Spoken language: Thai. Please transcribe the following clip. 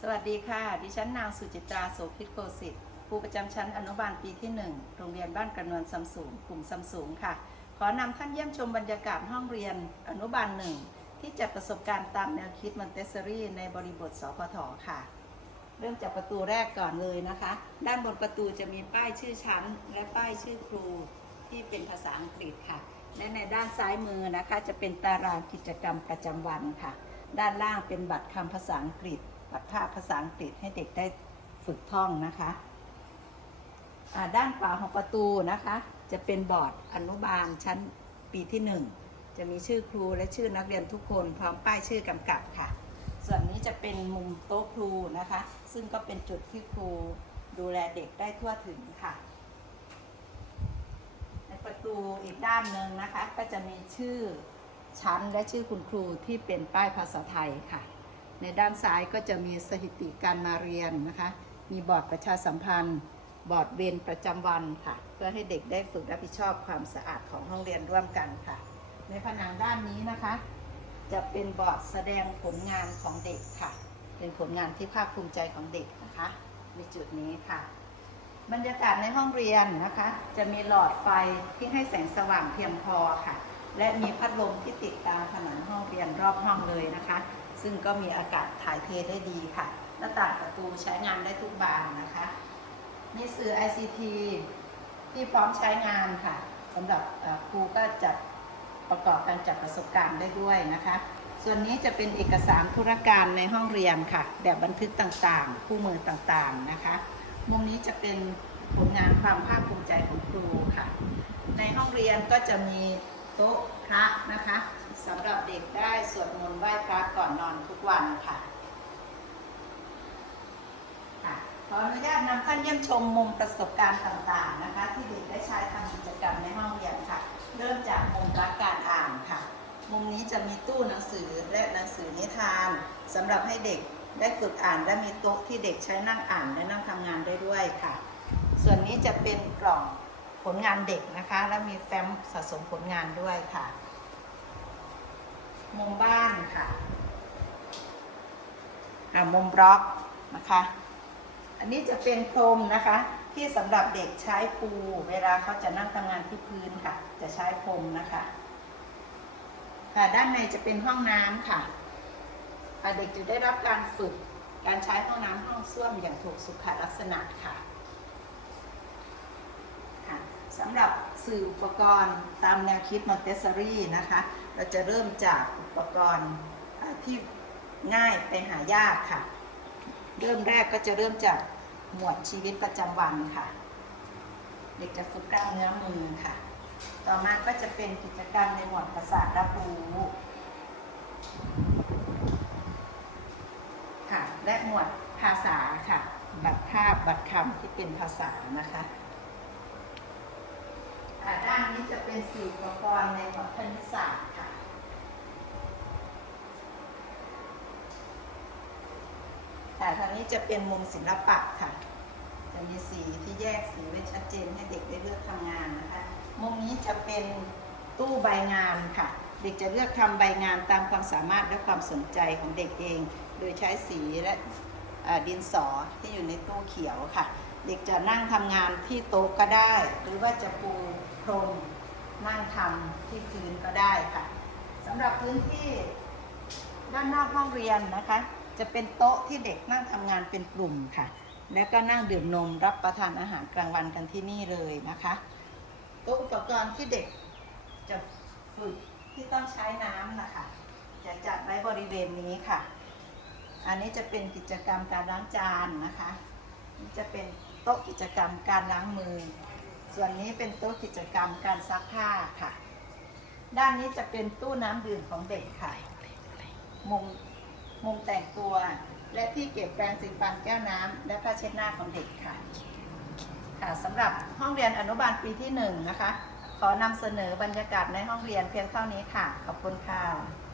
สวัสดีค่ะ ดิฉันนางสุจิตราโสภิตโกสิทธิ์ครูประจำชั้นอนุบาลปีที่ 1 โรงเรียนบ้านกระนวนซัมสูงกลุ่มซัมสูงค่ะ ขอนำท่านเยี่ยมชมบรรยากาศห้องเรียนอนุบาลหนึ่งที่จัดประสบการณ์ตามแนวคิดมันเตสซอรี่ในบริบทสพทค่ะ เริ่มจากประตูแรกก่อนเลยนะคะ ด้านบนประตูจะมีป้ายชื่อชั้น และป้ายชื่อครูที่เป็นภาษาอังกฤษค่ะ และในด้านซ้ายมือนะคะ จะเป็นตารางกิจกรรมประจำวันค่ะ ด้านล่างเป็นบัตรคำภาษาอังกฤษ บัตรภาพภาษาอังกฤษให้เด็กได้ฝึกท่องนะคะด้านขวาของประตูนะคะ จะเป็นบอร์ดอนุบาลชั้นปีที่ 1 จะมีชื่อครูและชื่อนักเรียนทุกคนพร้อมป้ายชื่อกำกับค่ะ ส่วนนี้จะเป็นมุมโต๊ะครูนะคะ ซึ่งก็เป็นจุดที่ครูดูแลเด็กได้ทั่วถึงค่ะ ในประตูอีกด้านหนึ่งนะคะ ก็จะมีชื่อชั้นและชื่อคุณครูที่เป็นป้ายภาษาไทยค่ะ ในด้านซ้ายก็จะมีสถิติการมาเรียนนะคะ มีบอร์ดประชาสัมพันธ์ บอร์ดเวรประจำวันค่ะ เพื่อให้เด็กได้ฝึกรับผิดชอบความสะอาดของห้องเรียนร่วมกันค่ะ ในผนังด้านนี้นะคะ จะเป็นบอร์ดแสดงผลงานของเด็กค่ะ เป็นผลงานที่ภาคภูมิใจของเด็กนะคะ ในจุดนี้ค่ะ บรรยากาศในห้องเรียนนะคะ จะมีหลอดไฟที่ให้แสงสว่างเพียงพอค่ะ และมีพัดลมที่ติดตามผนังห้องเรียนรอบห้องเลยนะคะ ซึ่งก็มีอากาศถ่ายเทได้ดีค่ะ หน้าต่างประตูใช้งานได้ทุกบานนะคะมีสื่อ ICT ที่พร้อมใช้งานค่ะสำหรับครูก็จัดประกอบการจัดประสบการณ์ได้ด้วยนะคะ ส่วนนี้จะเป็นเอกสารธุรการในห้องเรียนค่ะ แบบบันทึกต่างๆ คู่มือต่างๆนะคะ มุมนี้จะเป็นผลงานความภาคภูมิใจของครูค่ะ ในห้องเรียนก็จะมี โต๊ะพระนะคะสำหรับเด็กได้สวดมนต์ไหว้พระก่อนนอนทุกวันค่ะขออนุญาตนำท่านเยี่ยมชมมุมประสบการณ์ต่างๆนะคะ ที่เด็กได้ใช้ทำกิจกรรมในห้องเรียนค่ะ เริ่มจากมุมรักการอ่านค่ะ มุมนี้จะมีตู้หนังสือและหนังสือนิทานสำหรับให้เด็กได้ฝึกอ่านและมีโต๊ะที่เด็กใช้นั่งอ่านและนั่งทำงานได้ด้วยค่ะ ส่วนนี้จะเป็นกล่อง ผลงานเด็กนะคะ และมีแฟ้มสะสมผลงานด้วยค่ะมุมบ้านค่ะอ่ามุมบล็อกนะคะ อันนี้จะเป็นพรมนะคะ ที่สำหรับเด็กใช้ปู เวลาเขาจะนั่งทำงานที่พื้นค่ะ จะใช้พรมนะคะ ค่ะด้านในจะเป็นห้องน้ำค่ะเด็กจะได้รับการฝึกการใช้ห้องน้ำห้องส้วมอย่างถูกสุขลักษณะค่ะค่ะ สำหรับสื่ออุปกรณ์ตามแนวคิดมอนเตสซอรี่นะคะ เราจะเริ่มจากอุปกรณ์ที่ง่ายไปหายากค่ะ เริ่มแรกก็จะเริ่มจากหมวดชีวิตประจำวันค่ะ เด็กจะฝึกกล้ามเนื้อมือค่ะ ต่อมาก็จะเป็นกิจกรรมในหมวดประสาทรับรู้ค่ะ และหมวดภาษาค่ะ บัตรภาพบัตรคำที่เป็นภาษานะคะ อ่าด้านนี้จะเป็นสื่อุปกรณ์ในหมวดคณิตศาสตร์ค่ะ ค่ะทางนี้จะเป็นมุมศิลปะค่ะ จะมีสีที่แยกสีไว้ชัดเจนให้เด็กได้เลือกทำงานนะคะ มุมนี้จะเป็นตู้ใบงานค่ะ เด็กจะเลือกทำใบงานตามความสามารถและความสนใจของเด็กเอง โดยใช้สีและดินสอที่อยู่ในตู้เขียวค่ะ เด็กจะนั่งทำงานที่โต๊ะก็ได้ หรือว่าจะปูพรมนั่งทำที่พื้นก็ได้ค่ะสำหรับพื้นที่ด้านนอกห้องเรียนนะคะ จะเป็นโต๊ะที่เด็กนั่งทำงานเป็นกลุ่มค่ะ แล้วก็นั่งดื่มนมรับประทานอาหารกลางวันกันที่นี่เลยนะคะโต๊ะอุปกรณ์ที่เด็กจะฝึกที่ต้องใช้น้ำนะคะจะจัดไว้บริเวณนี้ค่ะ อันนี้จะเป็นกิจกรรมการล้างจานนะคะนี่จะเป็น โต๊ะกิจกรรมการล้างมือ ส่วนนี้เป็นโต๊ะกิจกรรมการซักผ้าค่ะ ด้านนี้จะเป็นตู้น้ำดื่มของเด็กค่ะ มุมมุมแต่งตัว และที่เก็บแปรงสีฟันแก้วน้ำและผ้าเช็ดหน้าของเด็กค่ะ ค่ะสำหรับห้องเรียนอนุบาลปีที่หนึ่งนะคะ ขอนำเสนอบรรยากาศในห้องเรียนเพียงเท่านี้ค่ะ ขอบคุณค่ะ